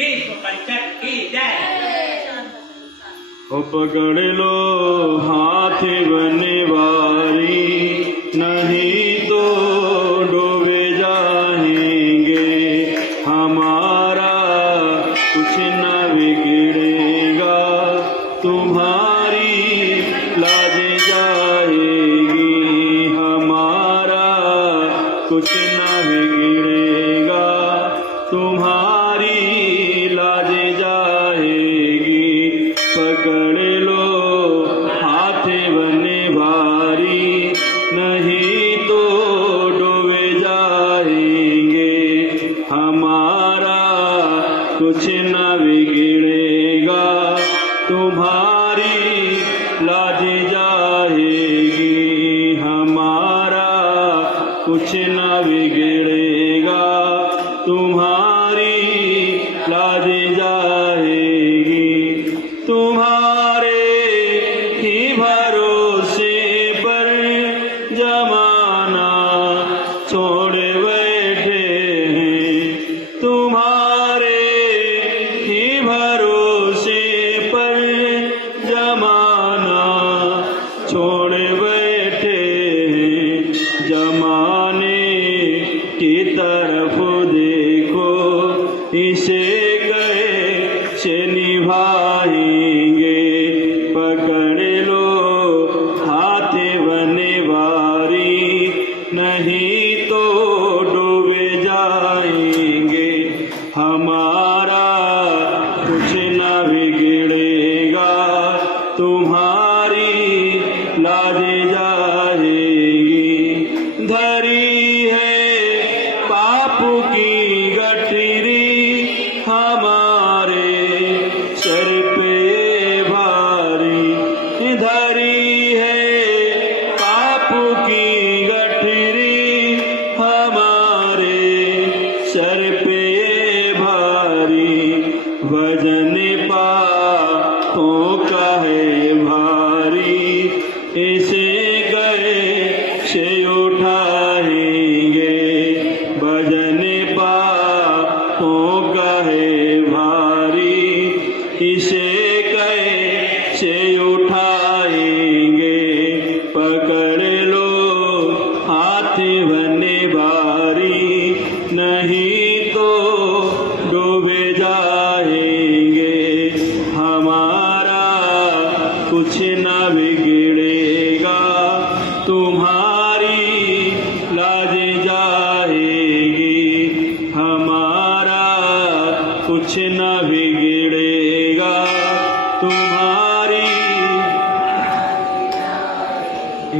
विश्व परिषद की जय। पकड़ लो हाथ बनवारी, नहीं तो डूबे जाएंगे, हमारा कुछ न बिगड़ेगा, तुम्हारी लाज जाएगी, हमारा कुछ न बिगड़ेगा, तुम्हारी लाज जाएगी। पकड़ लो हाथ बनवारी, नहीं तो डूबे जाएंगे, हमारा कुछ न बिगड़ेगा, तुम्हारी लाज जाएगी, हमारा कुछ न बिगड़ेगा, तुम्हारी लाज जाएगी। तुम्हारे ही भरोसे पर जमाना छोड़ बैठे हैं, तुम्हारे ही भरोसे पर जमाना छोड़ बैठे हैं, जमाने की तरफ देखो, इसे कैसे निभाएंगे। पकड़ लो हाथ बनवारी, नहीं तो डूबे जाएंगे, हमारा कुछ न बिगड़ेगा, तुम्हारी लाज जाएगी। धरी है पाप की गठरी, हमारे सर पे भारी, धरी है पाप की गठरी, हमारे सर पे भारी, वजन पापों का है भारी, इसे कैसे उठाएंगे, वजन पापों का है भारी, इसे कैसे उठाएंगे। पकड़ लो हाथ बनवारी, नहीं तो डूबे जाएंगे, हमारा कुछ न बिगड़ेगा, तुम्हारी लाज जाएगी, हमारा कुछ न बिगड़ेगा, तुम्हारी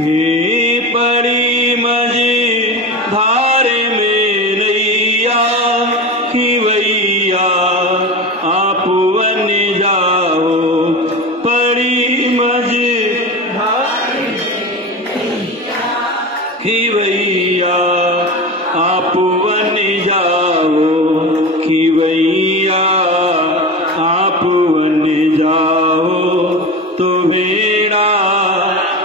ये पड़ी मझधार में नैया, खिवैया आप बन जाओ, पड़ी मझधार खिवैया आप बन जाओ, खिवैया आप बन जाओ, तो बेड़ा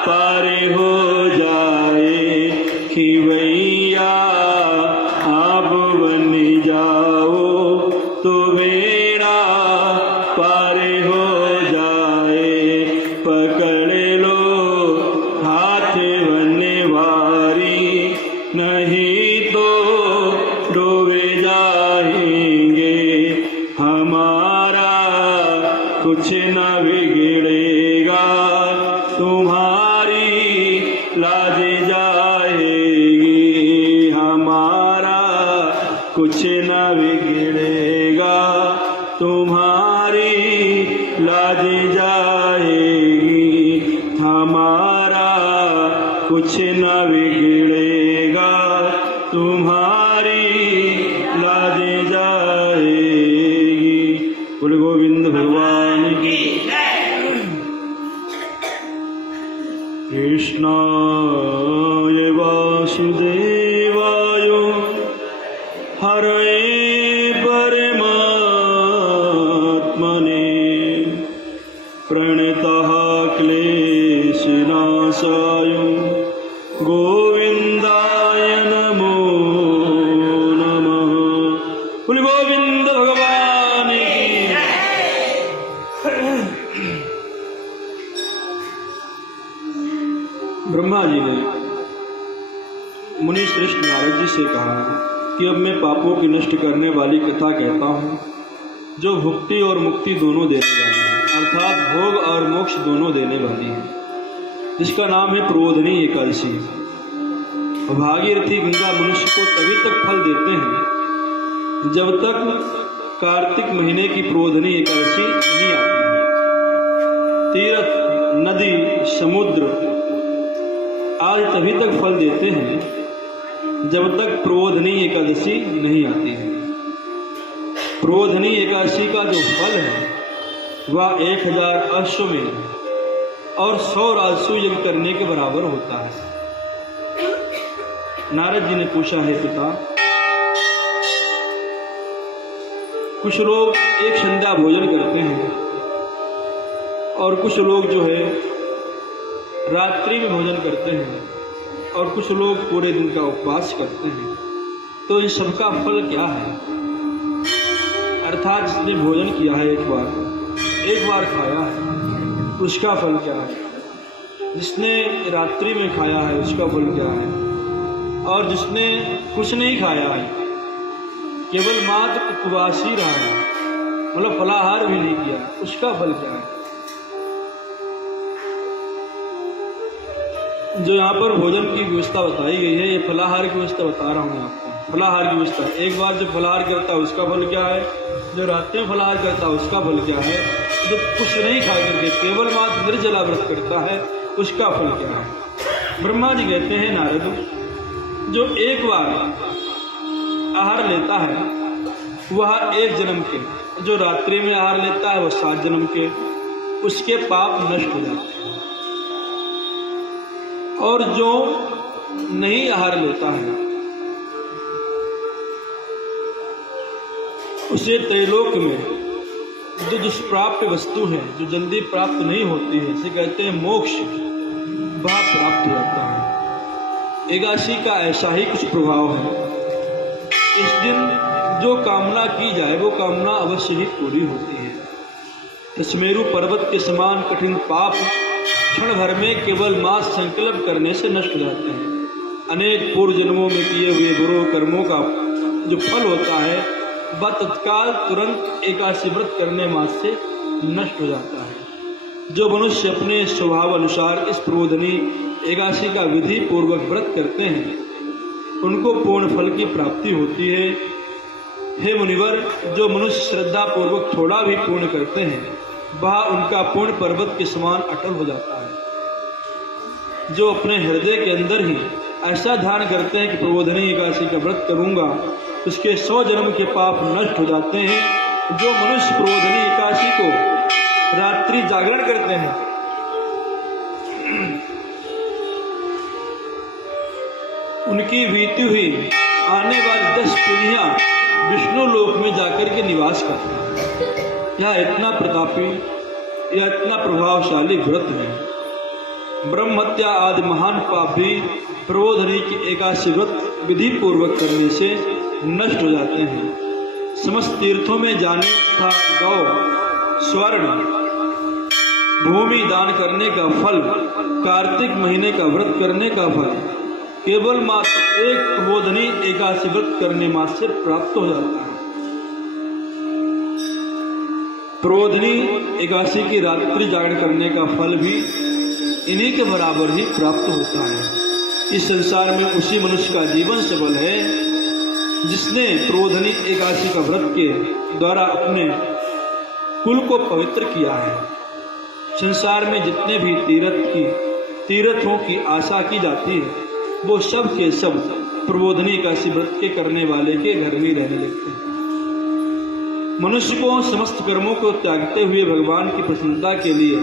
पार हो जाए, खिवैया आप बन जाओ, तो बेड़ा पार हो जाए। पकड़ लो हाथ बनवारी, नहीं तो डूबे जाएंगे, हमारा कुछ न बिगड़ेगा, तुम्हारी लाज जाएगी, हमारा कुछ न बिगड़ेगा, तुम्हारी लाज जाएगी, हमारा कुछ न बिगड़ेगा, तुम्हारी लाज जाएगी। बोल गोविंद भगवान की जय। मुनि श्रेष्ठ नारद जी से कहा कि अब मैं पापों की नष्ट करने वाली कथा कहता हूँ, जो भुक्ति और मुक्ति दोनों देने वाली है, अर्थात भोग और मोक्ष दोनों देने वाली है, जिसका नाम है प्रबोधिनी एकादशी। भागीरथी गंगा मनुष्य को तभी तक फल देते हैं जब तक कार्तिक महीने की प्रबोधिनी एकादशी नहीं आती है। तीर्थ, नदी, समुद्र आज तभी तक फल देते हैं जब तक प्रबोधिनी एकादशी नहीं आती है। प्रबोधिनी एकादशी का जो फल है वह 1000 अश्वमेध और 100 राजसू यज्ञ करने के बराबर होता है। नारद जी ने पूछा, है पिता, कुछ लोग एक संध्या भोजन करते हैं और कुछ लोग जो है रात्रि में भोजन करते हैं और कुछ लोग पूरे दिन का उपवास करते हैं, तो इन सबका फल क्या है? अर्थात जिसने भोजन किया है एक बार खाया है, उसका फल क्या है? जिसने रात्रि में खाया है उसका फल क्या है? और जिसने कुछ नहीं खाया है, केवल मात्र उपवास ही रहा है, मतलब फलाहार भी नहीं किया, उसका फल क्या है? जो यहाँ पर भोजन की व्यवस्था बताई गई है, ये फलाहार की व्यवस्था बता रहा हूँ आपको। फलाहार की व्यवस्था, एक बार जो फलाहार करता है उसका फल क्या है, जो रात्रि में फलाहार करता है उसका फल क्या है, जो कुछ नहीं खा करके केवल मात्र निर्जला व्रत करता है उसका फल क्या है? ब्रह्मा जी कहते हैं, नारद, जो एक बार आहार लेता है वह 1 जन्म के, जो रात्रि में आहार लेता है वह 7 जन्म के, उसके पाप नष्ट हो जाते हैं। और जो नहीं आहार लेता है उसे त्रैलोक में जो दुष्प्राप्त वस्तु है, जो जल्दी प्राप्त नहीं होती है, इसे कहते हैं मोक्ष, वह प्राप्त हो जाता है। एकादशी का ऐसा ही कुछ प्रभाव है। इस दिन जो कामना की जाए वो कामना अवश्य ही पूरी होती है। सुमेरु पर्वत के समान कठिन पाप क्षण भर में केवल मां संकल्प करने से नष्ट हो जाते हैं। अनेक पूर्व जन्मों में किए हुए बुरे कर्मों का जो फल होता है वह तत्काल तुरंत एकादशी व्रत करने मात्र से नष्ट हो जाता है। जो मनुष्य अपने स्वभाव अनुसार इस प्रबोधिनी एकादशी का विधि पूर्वक व्रत करते हैं उनको पूर्ण फल की प्राप्ति होती है। हे मुनिवर, जो मनुष्य श्रद्धा पूर्वक थोड़ा भी पूर्ण करते हैं वह उनका पूर्ण पर्वत के समान अटल हो जाता है। जो अपने हृदय के अंदर ही ऐसा ध्यान करते हैं कि प्रबोधिनी एकादशी का व्रत करूंगा, उसके 100 जन्म के पाप नष्ट हो जाते हैं। जो मनुष्य प्रबोधिनी एकादशी को रात्रि जागरण करते हैं उनकी बीती हुई आने वाली 10 पीढ़ियां विष्णु लोक में जाकर के निवास करते हैं। यह इतना प्रतापी, यह इतना प्रभावशाली व्रत है। ब्रह्म हत्या आदि महान पाप भी प्रबोधिनी की एकादशी व्रत विधि पूर्वक करने से नष्ट हो जाते हैं। समस्त तीर्थों में जाने तथा गौ, स्वर्ण, भूमि दान करने का फल, कार्तिक महीने का व्रत करने का फल केवल मात्र एक प्रबोधिनी एकादशी व्रत करने मात्र से प्राप्त हो जाता है। प्रबोधिनी एकादशी की रात्रि जागरण करने का फल भी इन्हीं के बराबर ही प्राप्त होता है। इस संसार में उसी मनुष्य का जीवन सफल है जिसने प्रबोधिनी एकादशी का व्रत के द्वारा अपने कुल को पवित्र किया है। संसार में जितने भी तीर्थों की आशा की जाती है वो सब के सब प्रबोधिनी एकादशी व्रत के करने वाले के घर में रहने लगते हैं। मनुष्य को समस्त कर्मों को त्यागते हुए भगवान की प्रसन्नता के लिए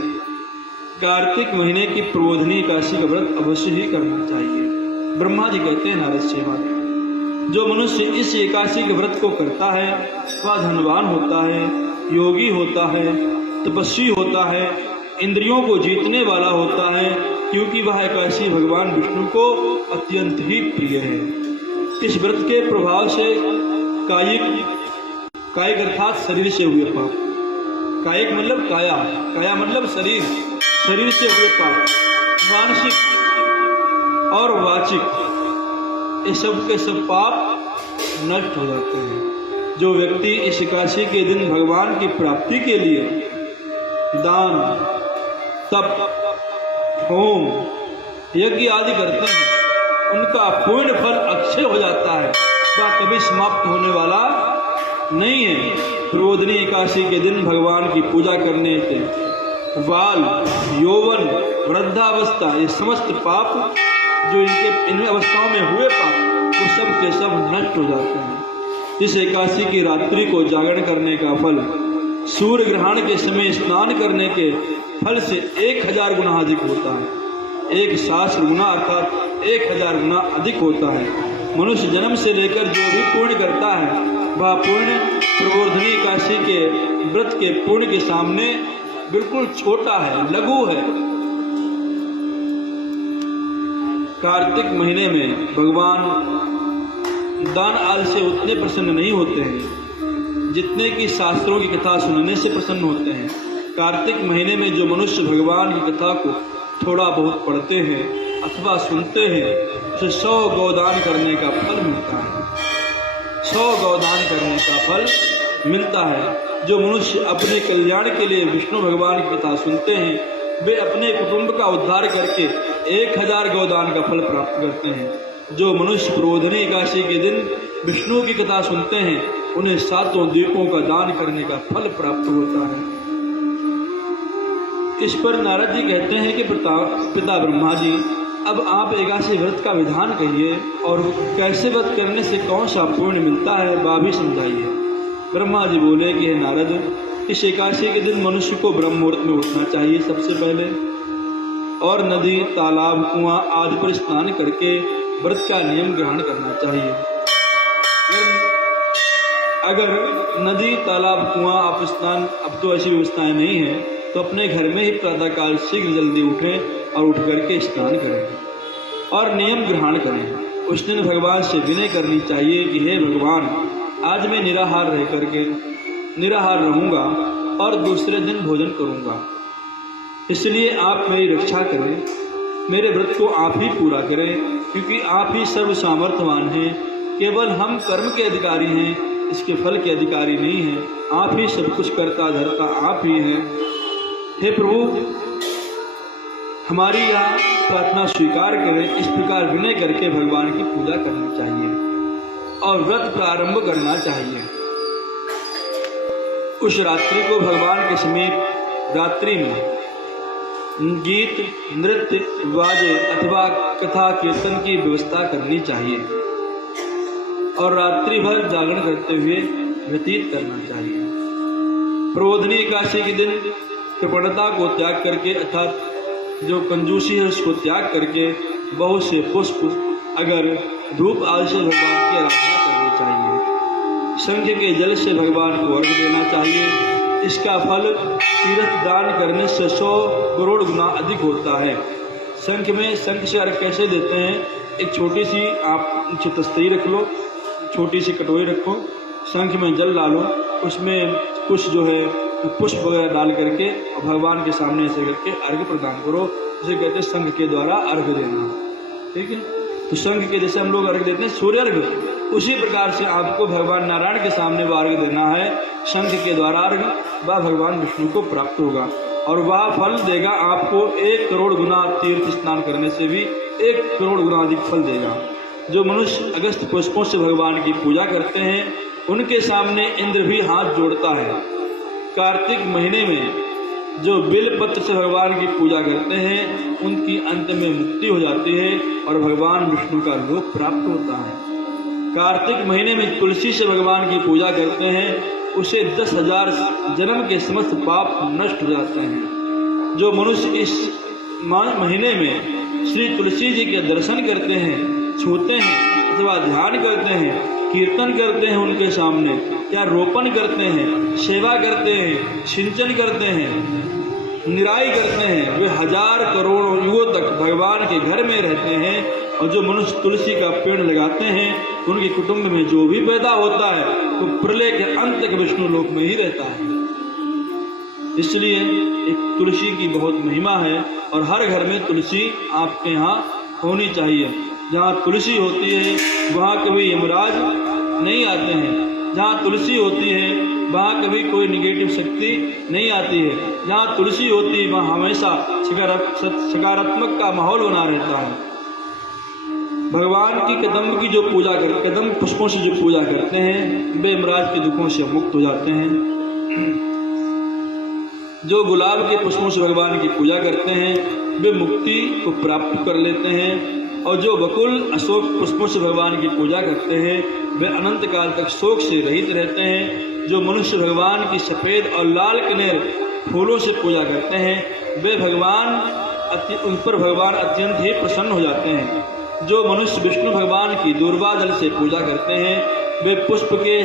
कार्तिक महीने की प्रबोधिनी एकादशी का व्रत अवश्य ही करना चाहिए। ब्रह्मा जी कहते हैं नारद से, जो मनुष्य इस एकादशी के व्रत को करता है वह धनवान होता है, योगी होता है, तपस्वी होता है, इंद्रियों को जीतने वाला होता है, क्योंकि वह एकादशी भगवान विष्णु को अत्यंत ही प्रिय है। इस व्रत के प्रभाव से कायिक अर्थात शरीर से हुए पाप, कायिक मतलब काया, काया मतलब शरीर, शरीर से हुए पाप, मानसिक और वाचिक ये सब के सब पाप नष्ट हो जाते हैं। जो व्यक्ति इस एकादशी के दिन भगवान की प्राप्ति के लिए दान, तप, होम, यज्ञ आदि करते हैं, उनका पूर्ण फल अक्षय हो जाता है, वह कभी समाप्त होने वाला नहीं है। प्रबोधिनी एकादशी के दिन भगवान की पूजा करने से बाल, यौवन, वृद्धावस्था, ये समस्त पाप जो इन अवस्थाओं में हुए पाप, वो सब के सब नष्ट हो जाते हैं। इस एकादशी की रात्रि को जागरण करने का फल सूर्य ग्रहण के समय स्नान करने के फल से 1000 गुना अधिक होता है। 1 सहस्र गुना अर्थात 1000 गुना अधिक होता है। मनुष्य जन्म से लेकर जो भी पुण्य करता है, वह पुण्य प्रबोधिनी एकादशी के व्रत के पुण्य के सामने बिल्कुल छोटा है, लघु है। कार्तिक महीने में भगवान दान आदि से उतने प्रसन्न नहीं होते हैं जितने कि शास्त्रों की कथा सुनने से प्रसन्न होते हैं। कार्तिक महीने में जो मनुष्य भगवान की कथा को थोड़ा बहुत पढ़ते हैं अथवा सुनते हैं, उसे 100 गौदान करने का फल मिलता है। 100 गौदान करने का फल मिलता है। जो मनुष्य अपने कल्याण के लिए विष्णु भगवान की कथा सुनते हैं, वे अपने कुटुंब का उद्धार करके 1000 गौदान का फल प्राप्त करते हैं। जो मनुष्य प्रबोधिनी एकादशी के दिन विष्णु की कथा सुनते हैं, उन्हें 7 द्वीपों का दान करने का फल प्राप्त होता है। इस पर नारद जी कहते हैं कि पिता ब्रह्मा जी, अब आप एकादशी व्रत का विधान कहिए और कैसे व्रत करने से कौन सा पुण्य मिलता है, वह भी समझाइए। ब्रह्मा जी बोले कि हे नारद, इस एकादशी के दिन मनुष्य को ब्रह्म मुहूर्त में उठना चाहिए सबसे पहले, और नदी, तालाब, कुआं आदि पर स्नान करके व्रत का नियम ग्रहण करना चाहिए। अगर नदी, तालाब, कुआं आप स्नान, अब तो ऐसी व्यवस्थाएं नहीं है, तो अपने घर में ही प्रातःकाल शीघ्र जल्दी उठें और उठ करके स्नान करें और नियम ग्रहण करें। उस दिन भगवान से विनय करनी चाहिए कि हे भगवान, आज मैं निराहार रहूँगा और दूसरे दिन भोजन करूँगा, इसलिए आप मेरी रक्षा करें, मेरे व्रत को आप ही पूरा करें, क्योंकि आप ही सर्व सामर्थ्यवान हैं। केवल हम कर्म के अधिकारी हैं, इसके फल के अधिकारी नहीं हैं। आप ही सब कुछ करता धरता आप ही हैं। हे प्रभु, हमारी यह प्रार्थना स्वीकार करें। इस प्रकार विनय करके भगवान की पूजा करनी चाहिए और व्रत प्रारंभ करना चाहिए। उस रात्रि को भगवान के समीप रात्रि में गीत, नृत्य, वाजे अथवा कथा कीर्तन की व्यवस्था करनी चाहिए और रात्रि भर जागरण करते हुए व्यतीत करना चाहिए। प्रबोधिनी एकादशी के दिन कृपणता को त्याग करके अर्थात जो कंजूसी है उसको त्याग करके बहुत से पुष्प, अगर धूप आदि से भगवान की आराधना करनी चाहिए। शंख के जल से भगवान को अर्घ देना चाहिए। इसका फल तीर्थ दान करने से 100 करोड़ गुना अधिक होता है। शंख से अर्घ कैसे देते हैं? एक छोटी सी आप तस्तरी रख लो, छोटी सी कटोरी रखो, शंख में जल डालो, उसमें कुछ जो है पुष्प वगैरह डाल करके और भगवान के सामने ऐसे करके अर्घ प्रदान करो। उसे कहते हैं शंख के द्वारा अर्घ देना। ठीक है, तो शंख के जैसे हम लोग अर्घ देते हैं सूर्य अर्घ, उसी प्रकार से आपको भगवान नारायण के सामने वो अर्घ देना है। शंख के द्वारा अर्घ वह भगवान विष्णु को प्राप्त होगा और वह फल देगा आपको 1 करोड़ गुना, तीर्थ स्नान करने से भी 1 करोड़ गुना अधिक फल देगा। जो मनुष्य अगस्त पुष्पों से भगवान की पूजा करते हैं, उनके सामने इंद्र भी हाथ जोड़ता है। कार्तिक महीने में जो बिल पत्र से भगवान की पूजा करते हैं, उनकी अंत में मुक्ति हो जाती है और भगवान विष्णु का लोक प्राप्त होता है। कार्तिक महीने में तुलसी से भगवान की पूजा करते हैं, उसे 10,000 जन्म के समस्त पाप नष्ट हो जाते हैं। जो मनुष्य इस महीने में श्री तुलसी जी के दर्शन करते हैं, छूते हैं अथवा ध्यान करते हैं, कीर्तन करते हैं उनके सामने, या रोपण करते हैं, सेवा करते हैं, सिंचन करते हैं, निराई करते हैं, वे 1000 करोड़ युगों तक भगवान के घर में रहते हैं। और जो मनुष्य तुलसी का पेड़ लगाते हैं, उनके कुटुंब में जो भी पैदा होता है तो प्रलय के अंत तक विष्णु लोक में ही रहता है। इसलिए एक तुलसी की बहुत महिमा है और हर घर में तुलसी आपके यहाँ होनी चाहिए। जहाँ तुलसी होती है वहाँ कभी यमराज नहीं आते हैं। जहाँ तुलसी होती है वहाँ कभी कोई निगेटिव शक्ति नहीं आती है। जहाँ तुलसी होती है वहाँ हमेशा सकारात्मक का माहौल बना रहता है। भगवान की कदम की जो पूजा कर कदम पुष्पों से जो पूजा करते हैं वे यमराज के दुखों से मुक्त हो जाते हैं। जो गुलाब के पुष्पों से भगवान की पूजा करते हैं वे मुक्ति को प्राप्त कर लेते हैं। और जो बकुल अशोक पुष्पों से भगवान की पूजा करते हैं वे अनंत काल तक शोक से रहित रहते हैं। जो मनुष्य भगवान की सफ़ेद और लाल कनेर फूलों से पूजा करते हैं वे उन पर भगवान अत्यंत ही प्रसन्न हो जाते हैं। जो मनुष्य विष्णु भगवान की दूर्वा जल से पूजा करते हैं वे पुष्प के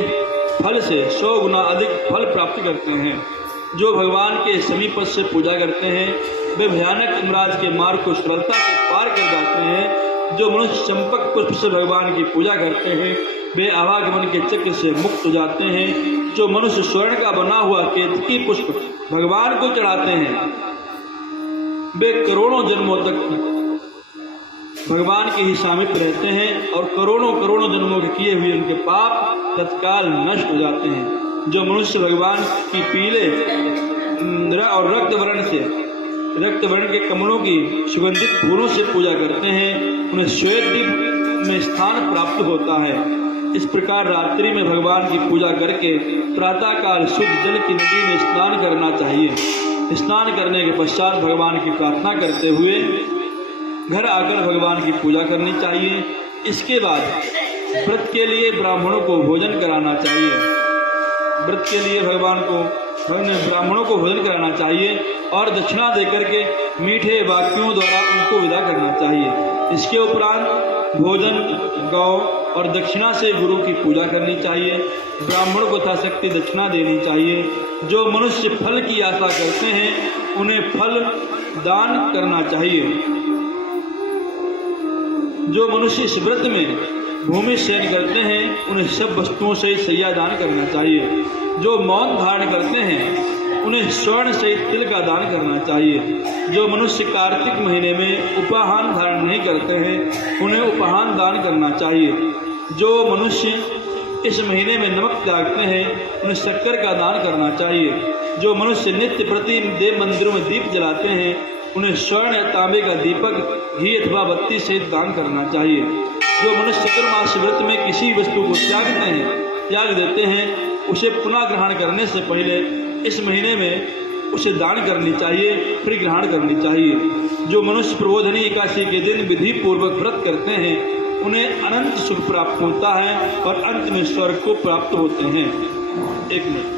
फल से 100 गुना अधिक फल प्राप्त करते हैं। जो भगवान के समीप से पूजा करते हैं वे भयानक यमराज के मार्ग को सरलता से पार कर जाते हैं। जो मनुष्य चंपक पुष्प से भगवान की पूजा करते हैं वे आवागमन के चक्र से मुक्त हो जाते हैं। जो मनुष्य स्वर्ण का बना हुआ केतकी पुष्प भगवान को चढ़ाते हैं वे करोड़ों जन्मों तक भगवान के ही सामीप रहते हैं और करोड़ों जन्मों के किए हुए उनके पाप तत्काल नष्ट हो जाते हैं। जो मनुष्य भगवान की पीले और रक्त वर्ण के कमलों की सुगंधित फूलों से पूजा करते हैं उन्हें श्वेत द्वीप में स्थान प्राप्त होता है। इस प्रकार रात्रि में भगवान की पूजा करके प्रातःकाल शुद्ध जल की नदी में स्नान करना चाहिए। स्नान करने के पश्चात भगवान की प्रार्थना करते हुए घर आकर भगवान की पूजा करनी चाहिए। इसके बाद व्रत के लिए ब्राह्मणों को भोजन कराना चाहिए। व्रत के लिए ब्राह्मणों को भोजन कराना चाहिए और दक्षिणा देकर के मीठे वाक्यों द्वारा उनको विदा करना चाहिए। इसके उपरांत भोजन गौ और दक्षिणा से गुरु की पूजा करनी चाहिए। ब्राह्मण को यथाशक्ति दक्षिणा देनी चाहिए। जो मनुष्य फल की आशा करते हैं उन्हें फल दान करना चाहिए। जो मनुष्य इस व्रत में भूमि शयन करते हैं उन्हें सब वस्तुओं से शय्या दान करना चाहिए। जो मौन धारण करते हैं उन्हें स्वर्ण सहित तिल का दान करना चाहिए। जो मनुष्य कार्तिक महीने में उपाहान धारण नहीं करते हैं उन्हें उपाहान दान करना चाहिए। जो मनुष्य इस महीने में नमक त्यागते हैं उन्हें शक्कर का दान करना चाहिए। जो मनुष्य नित्य प्रति देव मंदिरों में दीप जलाते हैं उन्हें स्वर्ण या तांबे का दीपक घी अथवा बत्ती सहित दान करना चाहिए। जो मनुष्य चतुर्मास व्रत में किसी वस्तु को त्याग देते हैं उसे पुनः ग्रहण करने से पहले इस महीने में उसे दान करनी चाहिए फिर ग्रहण करनी चाहिए। जो मनुष्य प्रबोधनी एकादशी के दिन विधि पूर्वक व्रत करते हैं उन्हें अनंत सुख प्राप्त होता है और अंत में स्वर्ग को प्राप्त होते हैं। एक मिनट।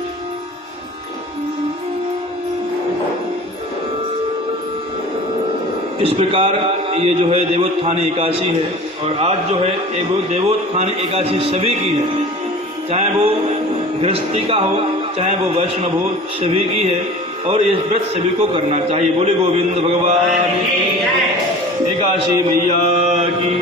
इस प्रकार ये जो है देवोत्थानी एकादशी है और आज जो है एक देवोत्थानी एकादशी सभी की है, चाहे वो गृहस्थी का हो चाहे वो वैष्णव हो, सभी की है और ये व्रत सभी को करना चाहिए। बोले गोविंद भगवान एकादशी मैया की।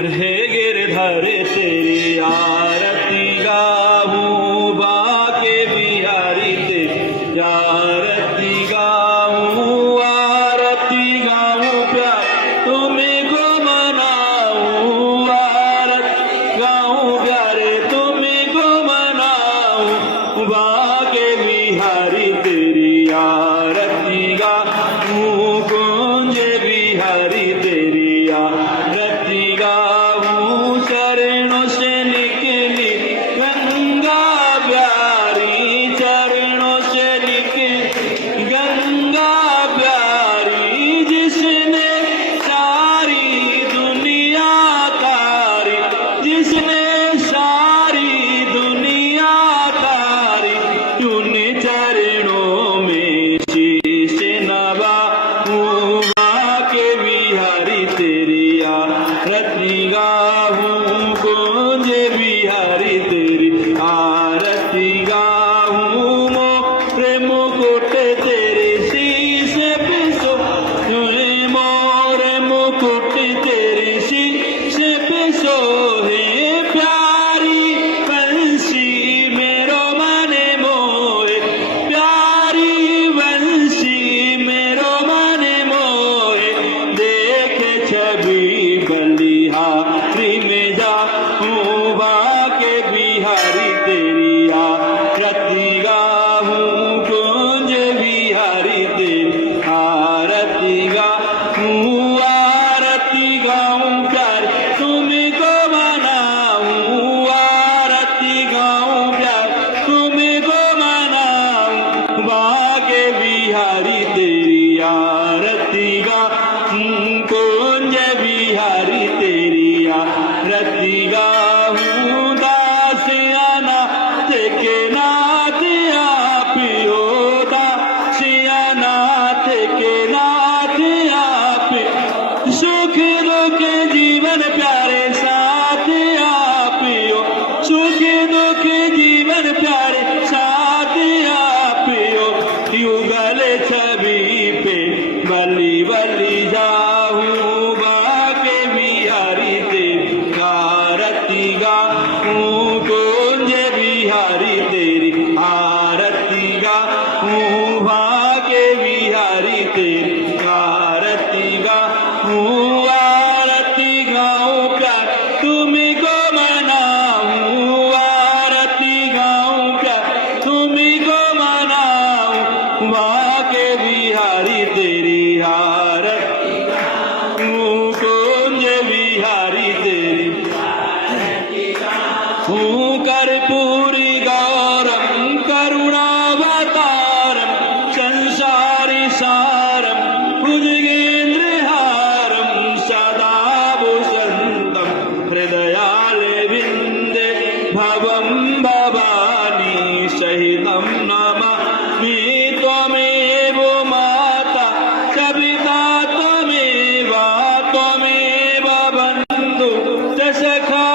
रहे गिरधर तेरी आरती गाऊं बाके बिहारी तेरी आरती गाऊं आरती गाऊं प्यार तुम्हें को मनाऊं आरती गाऊं प्यारे तुम्हें को मनाऊं बाके बिहारी तेरी आरती गाऊं कुंज बिहारी तेरी आरती गाऊं शरणों से निकली दयाले विन्दे भवं भवानी शहीदं नमामि त्वमेव माता च पिता त्वमेव बन्धु च सखा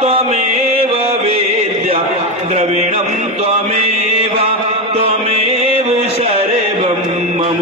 त्वमेव वेद्या द्रविणं त्वमेव सर्वं मम